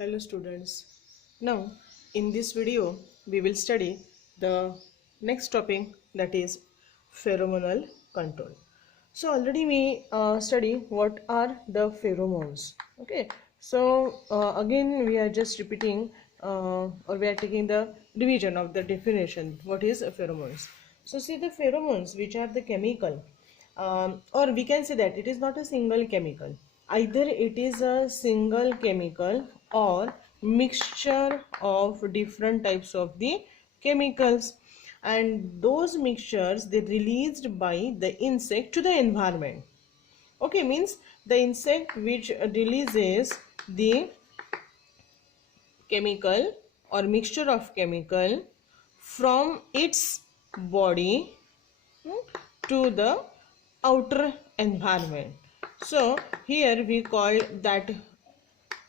Hello students. Now in this video we will study the next topic, that is pheromonal control. So already we study what are the pheromones. Okay. So again we are just repeating or we are taking the revision of the definition. What is pheromones? So see, the pheromones, which are the chemical, or we can say that it is not a single chemical. Either it is a single chemical or mixture of different types of the chemicals, and those mixtures they released by the insect to the environment. Okay, means the insect which releases the chemical or mixture of chemical from its body to the outer environment. So here we call that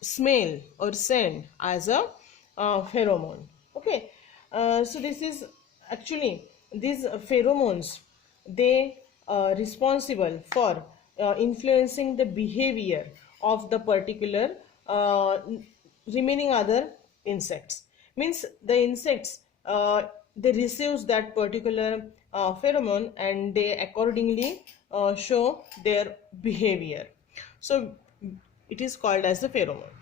smell or scent as a pheromone. Okay. So this is actually, these pheromones, they are responsible for influencing the behavior of the particular remaining other insects. Means the insects, they receives that particular pheromone and they accordingly show their behavior. So it is called as the pheromone.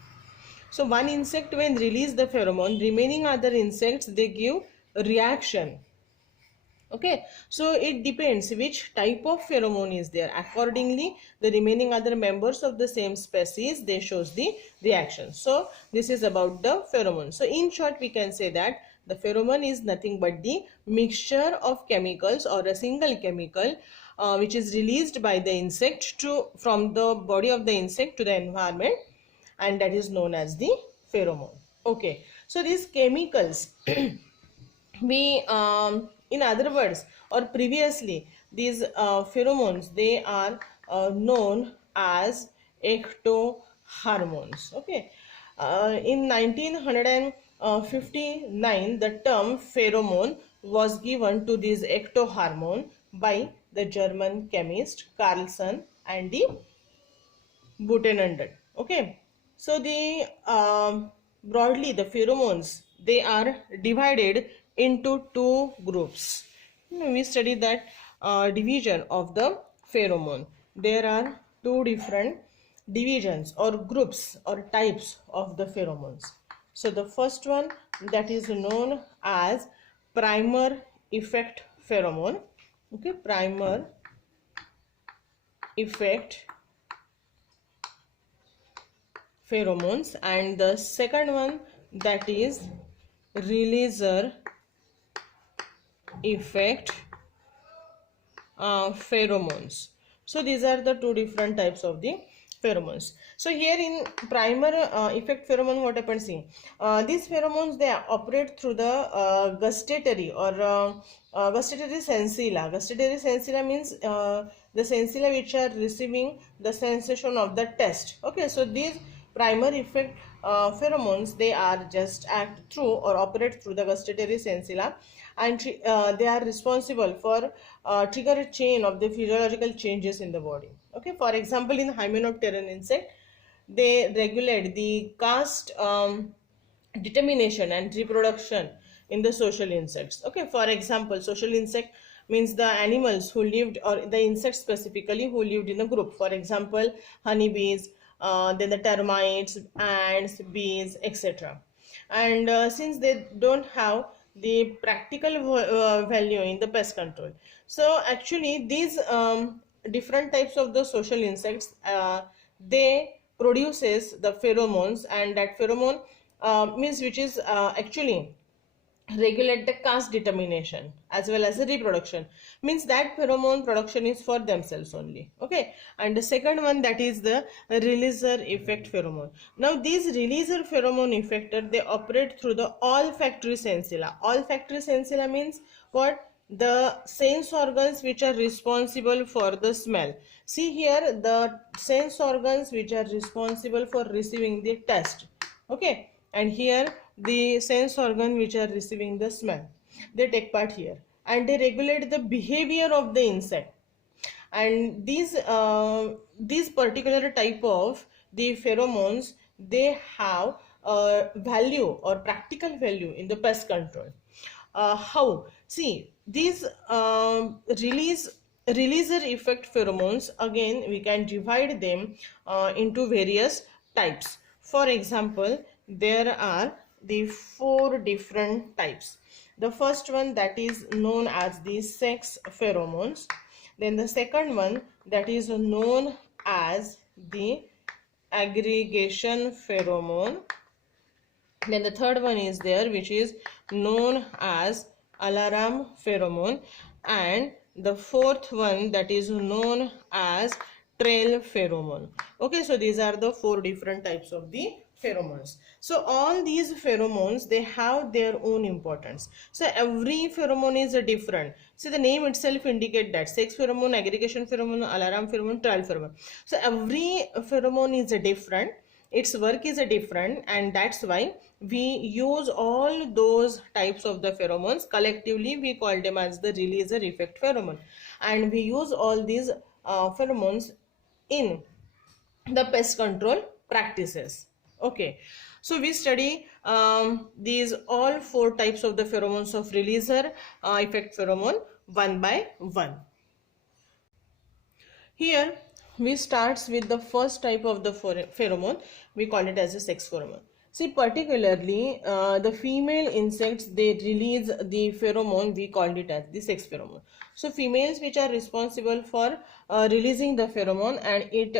So one insect when release the pheromone, remaining other insects they give a reaction. Okay, so it depends which type of pheromone is there. Accordingly, the remaining other members of the same species, they shows the reaction. So this is about the pheromone. So in short, we can say that the pheromone is nothing but the mixture of chemicals or a single chemical which is released by the insect from the body of the insect to the environment, and that is known as the pheromone. Okay, so these chemicals we in other words or previously, these pheromones, they are known as ectohormones. Okay. In 1959 the term pheromone was given to this ectohormone by the German chemist Carlson and the Butenandt. Okay. So the broadly the pheromones, they are divided into two groups. We studied that division of the pheromone. There are two different divisions or groups or types of the pheromones. So the first one, that is known as primer effect pheromone. Okay, primer effect pheromones, and the second one, that is releaser effect pheromones. So these are the two different types of the pheromones. So here in primer effect pheromone, what happens here? These pheromones, they operate through the gustatory or gustatory sensilla. Gustatory sensilla means the sensilla which are receiving the sensation of the taste. Okay, so these primer effect pheromones, they are just act through or operate through the gustatory sensilla, and they are responsible for trigger a chain of the physiological changes in the body. Okay, for example, in hymenopteran insect, they regulate the caste determination and reproduction in the social insects. Okay, for example, social insect means the animals who lived, or the insects specifically who lived in a group. For example, honeybees, then the termites, ants, bees, etc. And since they don't have the practical value in the pest control, so actually these different types of the social insects, they produces the pheromones, and that pheromone means which is actually regulate the caste determination as well as the reproduction. Means that pheromone production is for themselves only. Okay, and the second one, that is the releaser effect pheromone. Now these releaser pheromone effector, they operate through the olfactory sensilla. Olfactory sensilla means what? The sense organs which are responsible for the smell. See here, the sense organs which are responsible for receiving the taste. Okay, and here the sense organ which are receiving the smell, they take part here, and they regulate the behavior of the insect. And these particular type of the pheromones, they have value or practical value in the pest control. How? See, these releaser effect pheromones, again we can divide them into various types. For example, there are the 4 different types. The first one, that is known as the sex pheromones. Then the second one, that is known as the aggregation pheromone. Then the third one is there, which is known as alarm pheromone, and the fourth one, that is known as trail pheromone. Okay, so these are the 4 different types of the pheromones. So all these pheromones, they have their own importance. So every pheromone is a different. See, the name itself indicate that sex pheromone, aggregation pheromone, alarm pheromone, trail pheromone. So every pheromone is a different, its work is a different, and that's why we use all those types of the pheromones. Collectively we call them as the releaser effect pheromone, and we use all these pheromones in the pest control practices. Okay, so we study these all 4 types of the pheromones of releaser effect pheromone one by one. Here we starts with the first type of the pheromone. We call it as a sex pheromone. See, particularly the female insects, they release the pheromone, we called it as the sex pheromone. So females which are responsible for releasing the pheromone, and it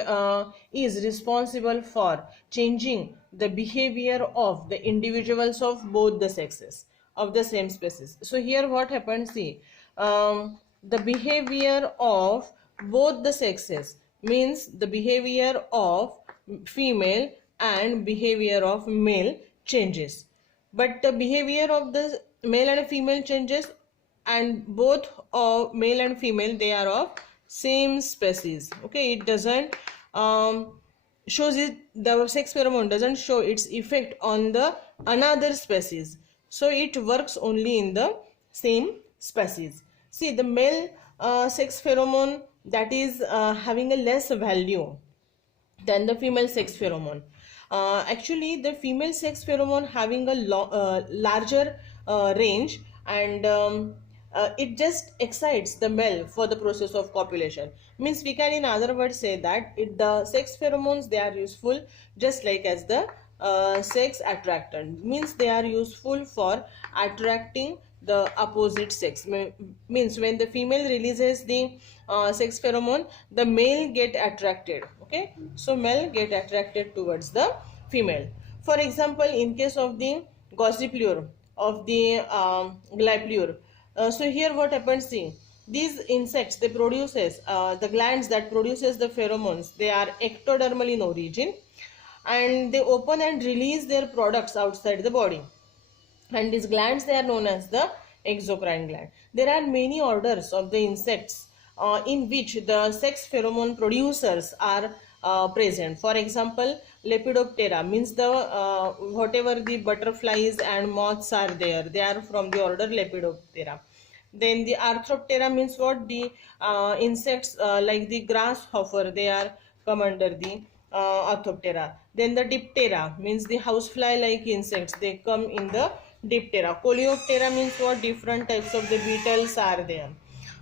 is responsible for changing the behavior of the individuals of both the sexes of the same species. So here what happens, see, the behavior of both the sexes, means the behavior of female and behavior of male changes, but the behavior of the male and female changes, and both of male and female, they are of same species. Okay, it doesn't shows it, the sex pheromone doesn't show its effect on the another species, so it works only in the same species. See, the male sex pheromone, that is having a less value than the female sex pheromone. Actually the female sex pheromone having a larger range, and it just excites the male for the process of copulation. Means we can in other words say that the sex pheromones, they are useful just like as the sex attractant, means they are useful for attracting the opposite sex. Means when the female releases the sex pheromone, the male get attracted. Okay, so male get attracted towards the female. For example, in case of the gossip lure, of the glyplure, so here what happens, see, these insects, they produces the glands that produces the pheromones, they are ectodermal in origin, and they open and release their products outside the body, and these glands, they are known as the exocrine gland. There are many orders of the insects in which the sex pheromone producers are present. For example, Lepidoptera, means the whatever the butterflies and moths are there, they are from the order Lepidoptera. Then the Arthroptera, means what, the insects like the grasshopper, they are come under the Arthroptera. Then the Diptera, means the housefly like insects, they come in the Diptera. Coleoptera means what, different types of the beetles are there.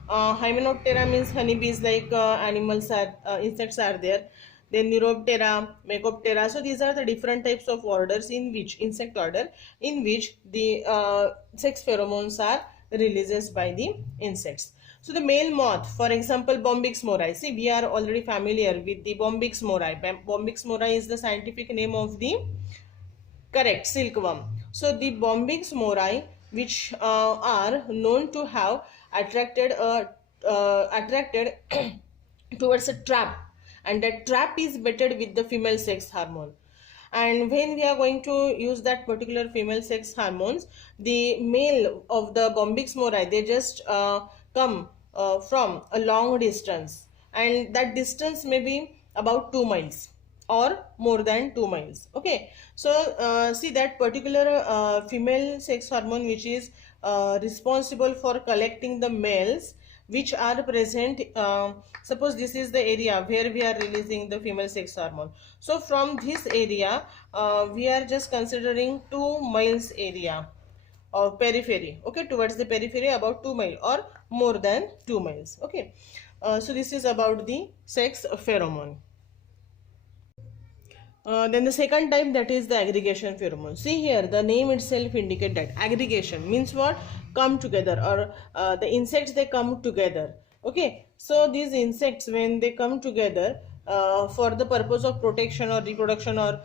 Hymenoptera means honeybees like animals are insects are there. Then Neuroptera, Mecoptera. So these are the different types of orders in which, insect order, in which the sex pheromones are releases by the insects. So the male moth, for example, Bombyx mori. See, we are already familiar with the Bombyx mori. Bombyx mori is the scientific name of the correct silkworm. So the Bombyx mori, which are known to have attracted towards a trap, and that trap is baited with the female sex hormone. And when we are going to use that particular female sex hormones, the male of the Bombyx mori, they just come from a long distance, and that distance may be about 2 miles or more than 2 miles. Okay, so see, that particular female sex hormone which is responsible for collecting the males, which are present. Suppose this is the area where we are releasing the female sex hormone. So from this area, we are just considering 2 miles area or periphery, okay, towards the periphery about 2 miles or more than 2 miles, okay. So this is about the sex pheromone. Then the second type, that is the aggregation pheromone. See here, the name itself indicate that aggregation means what? Come together, or the insects, they come together. Okay, so these insects, when they come together for the purpose of protection or reproduction, or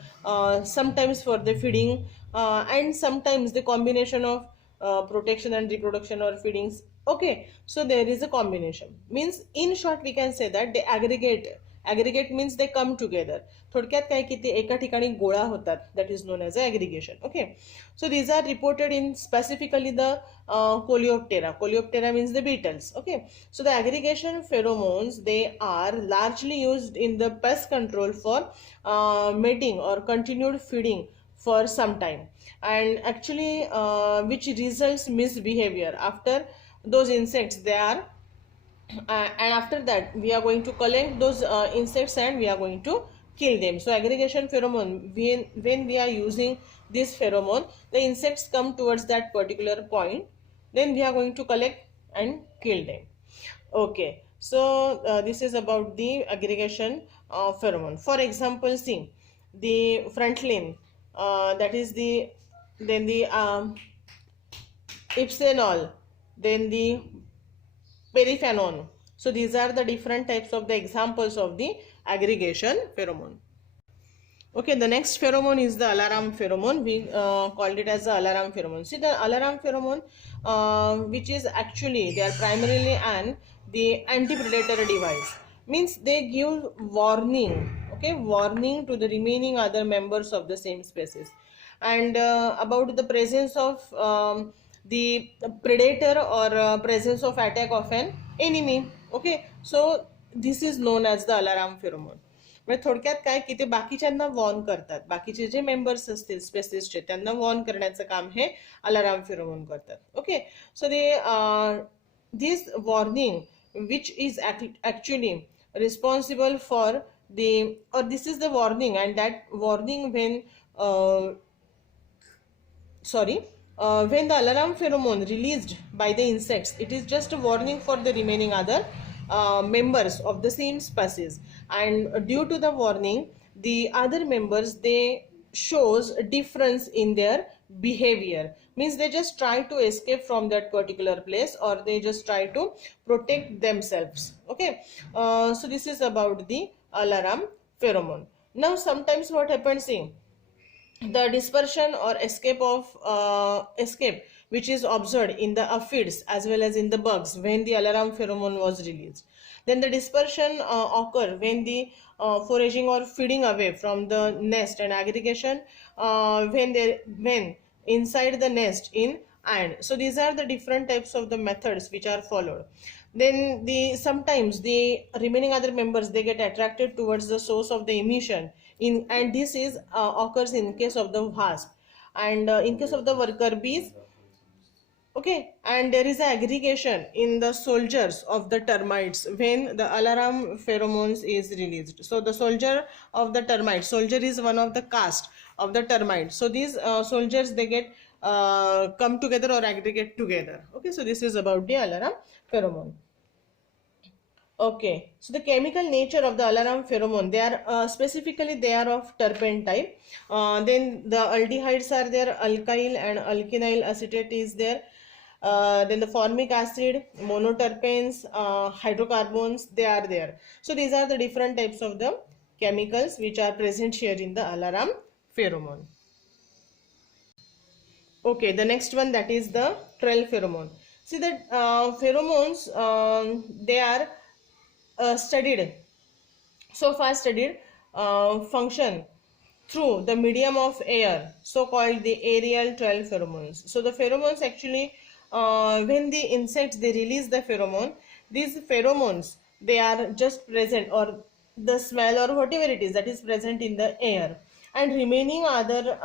sometimes for the feeding, and sometimes the combination of protection and reproduction or feedings. Okay, so there is a combination. Means in short we can say that they aggregate means they come together. थोडक्यात काय की ते एका ठिकाणी गोळा होतात, that is known as aggregation. Okay, so these are reported in specifically the coleoptera means the beetles. Okay, so the aggregation pheromones, they are largely used in the pest control for mating or continued feeding for some time, and actually which results misbehavior after those insects they are and after that we are going to collect those insects and we are going to kill them. So aggregation pheromone, when we are using this pheromone, the insects come towards that particular point, then we are going to collect and kill them. Okay, so this is about the aggregation pheromone. For example, see the frontline, that is the then the ipsenol, then the periphenon. So these are the different types of the examples of the aggregation pheromone. Okay, the next pheromone is the alarm pheromone. We called it as the alarm pheromone. See, the alarm pheromone, which is actually, they are primarily the anti-predator device. Means they give warning, okay, warning to the remaining other members of the same species, and about the presence of the predator or presence of attack of an enemy. Okay, so this is known as the alarm pheromone. म्हणजे थोडक्यात काय की ते बाकीच्यांना Warne करतात, बाकीचे जे members असतील स्पेसिसचे त्यांना वॉर्न करण्याचं काम हे अलाराम फिरवून करतात. Okay, so they this warning which is actually responsible for the, or this is the warning, and that warning when when the alarm pheromone released by the insects, it is just a warning for the remaining other members of the same species, and due to the warning the other members, they shows a difference in their behavior. Means they just try to escape from that particular place, or they just try to protect themselves. Okay, so this is about the alarm pheromone. Now sometimes what happens in the dispersion or escape which is observed in the aphids as well as in the bugs when the alarm pheromone was released. Then the dispersion occur when the foraging or feeding away from the nest, and aggregation when inside the nest in ant. So these are the different types of the methods which are followed. Then sometimes the remaining other members, they get attracted towards the source of the emission and this is occurs in case of the wasp, and in case of the worker bees. Okay, and there is an aggregation in the soldiers of the termites when the alarm pheromones is released. So the soldier of the termite, soldier is one of the caste of the termite. So these soldiers, they get come together or aggregate together. Okay, so this is about the alarm pheromone. Okay, so the chemical nature of the alarm pheromone, they are specifically they are of terpene type. Then the aldehydes are there, alkyl and alkenyl acetate is there. Then the formic acid, monoterpenes, hydrocarbons, they are there. So these are the different types of the chemicals which are present here in the alarm pheromone. Okay, the next one, that is the trail pheromone. See that pheromones, they are studied, so far studied function through the medium of air, so called the aerial trail pheromones. So the pheromones actually, when the insects they release the pheromone, these pheromones, they are just present, or the smell or whatever it is that is present in the air, and remaining other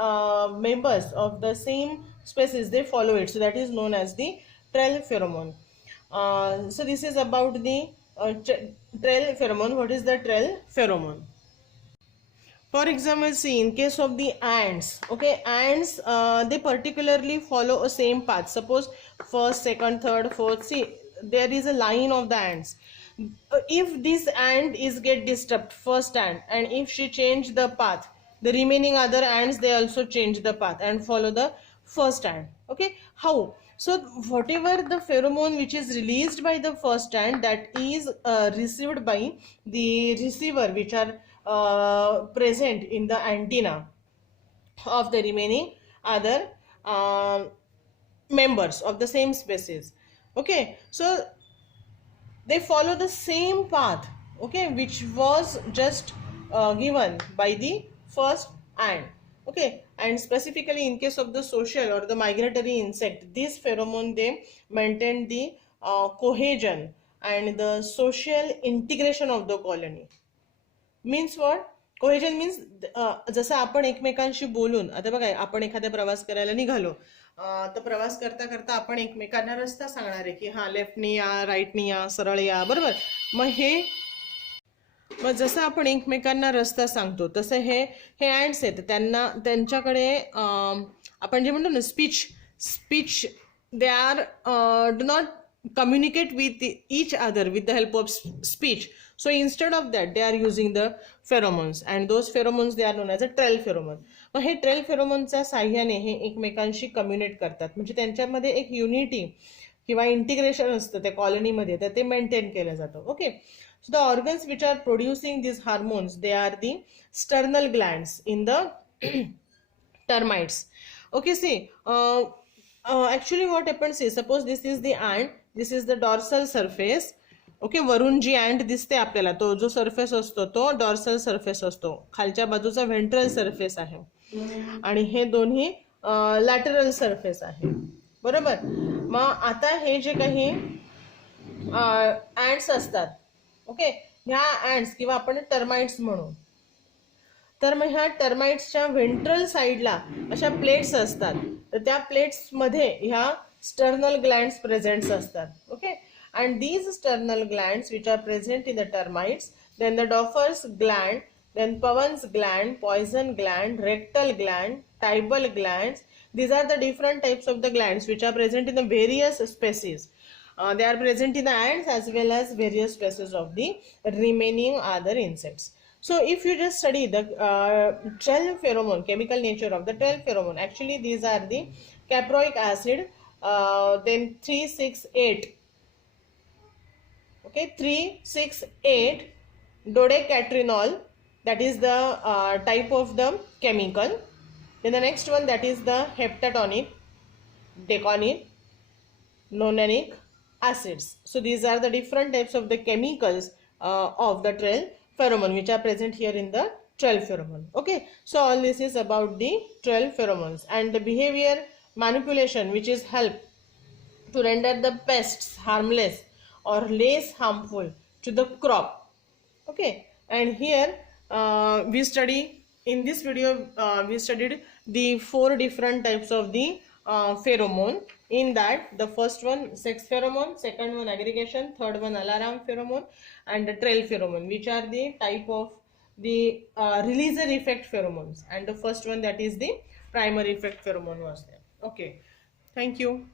members of the same species, they follow it. So that is known as the trail pheromone. So this is about the trail pheromone. What is the trail pheromone? For example, see in case of the ants, okay, ants they particularly follow a same path. Suppose first, second, third, fourth. See, there is a line of the ants. If this ant is get disturbed, first ant, and if she change the path, the remaining other ants they also change the path and follow the first ant. Okay, how? So whatever the pheromone which is released by the first ant, that is received by the receiver, which are present in the antenna of the remaining other members of the same species. Okay, so they follow the same path, okay, which was just given by the first ant. Okay, and specifically in case of the social or the migratory insect, this pheromone they maintain the cohesion and the social integration of the colony. Means what cohesion means जसं आपण एकमेकांशी बोलून, आता बघा आपण एखाद्या प्रवास करायला निघालो, तर प्रवास करता करता आपण एकमेकांना रस्ता सांगणार आहे की हा लेफ्टनी या, राईटनी या, सरळ या, बरोबर. मग जसं आपण एकमेकांना रस्ता सांगतो तसं हे ॲड्स आहेत, त्यांच्याकडे आपण जे म्हणतो ना speech they are do not communicate with each other with the help of speech. So instead of that they are using the pheromones, and those pheromones they are known as a trail pheromone. मग हे trail फेरोमोनच्या साह्याने हे एकमेकांशी communicate करतात, म्हणजे त्यांच्यामध्ये एक युनिटी किंवा इंटिग्रेशन असतं त्या कॉलनीमध्ये, तर ते मेंटेन केलं जातं. Okay, so the organs which are producing this hormones they are the sternal glands in the termites. Okay, see actually what happens is, suppose this is the ant, this is the dorsal surface. Okay, वरून जी ॲन्ट दिसते आपल्याला, तो जो surface असतो तो dorsal surface असतो, खालच्या बाजूचा व्हेंट्रल सरफेस आहे, आणि हे दोन्ही लॅटरल सरफेस आहे, बरोबर. मग आता हे जे काही ॲन्ट्स असतात, ओके, ह्या ॲन्ट्स किंवा आपण टर्माइट्स म्हणू, तर मग ह्या टर्माइट्सच्या व्हेंट्रल साईडला अशा प्लेट्स असतात, तर त्या प्लेट्समध्ये ह्या स्टर्नल ग्लँड्स प्रेझेंट्स असतात. Okay, and these sternal glands which are present in the termites, then the Doffer's gland, then Pawan's gland, Poisson gland, rectal gland, tybal glands. These are the different types of the glands which are present in the various species. They are present in the ants as well as various species of the remaining other insects. So if you just study the trail pheromone, chemical nature of the trail pheromone, actually these are the caproic acid, then 3,6,8. Okay, 3,6,8 dodecatrinol, that is the type of the chemical. Then the next one, that is the heptatonic, deconic, nonanic acids. So these are the different types of the chemicals of the trail pheromone which are present here in the trail pheromone. Okay, so all this is about the trail pheromones and the behavior manipulation which is help to render the pests harmless or less harmful to the crop. Okay, and here we study in this video we studied the 4 different types of the pheromone. In that, the first one sex pheromone, second one aggregation, third one alarm pheromone, and the trail pheromone, which are the type of the releaser effect pheromones, and the first one, that is the primary effect pheromone, was there. Okay, thank you.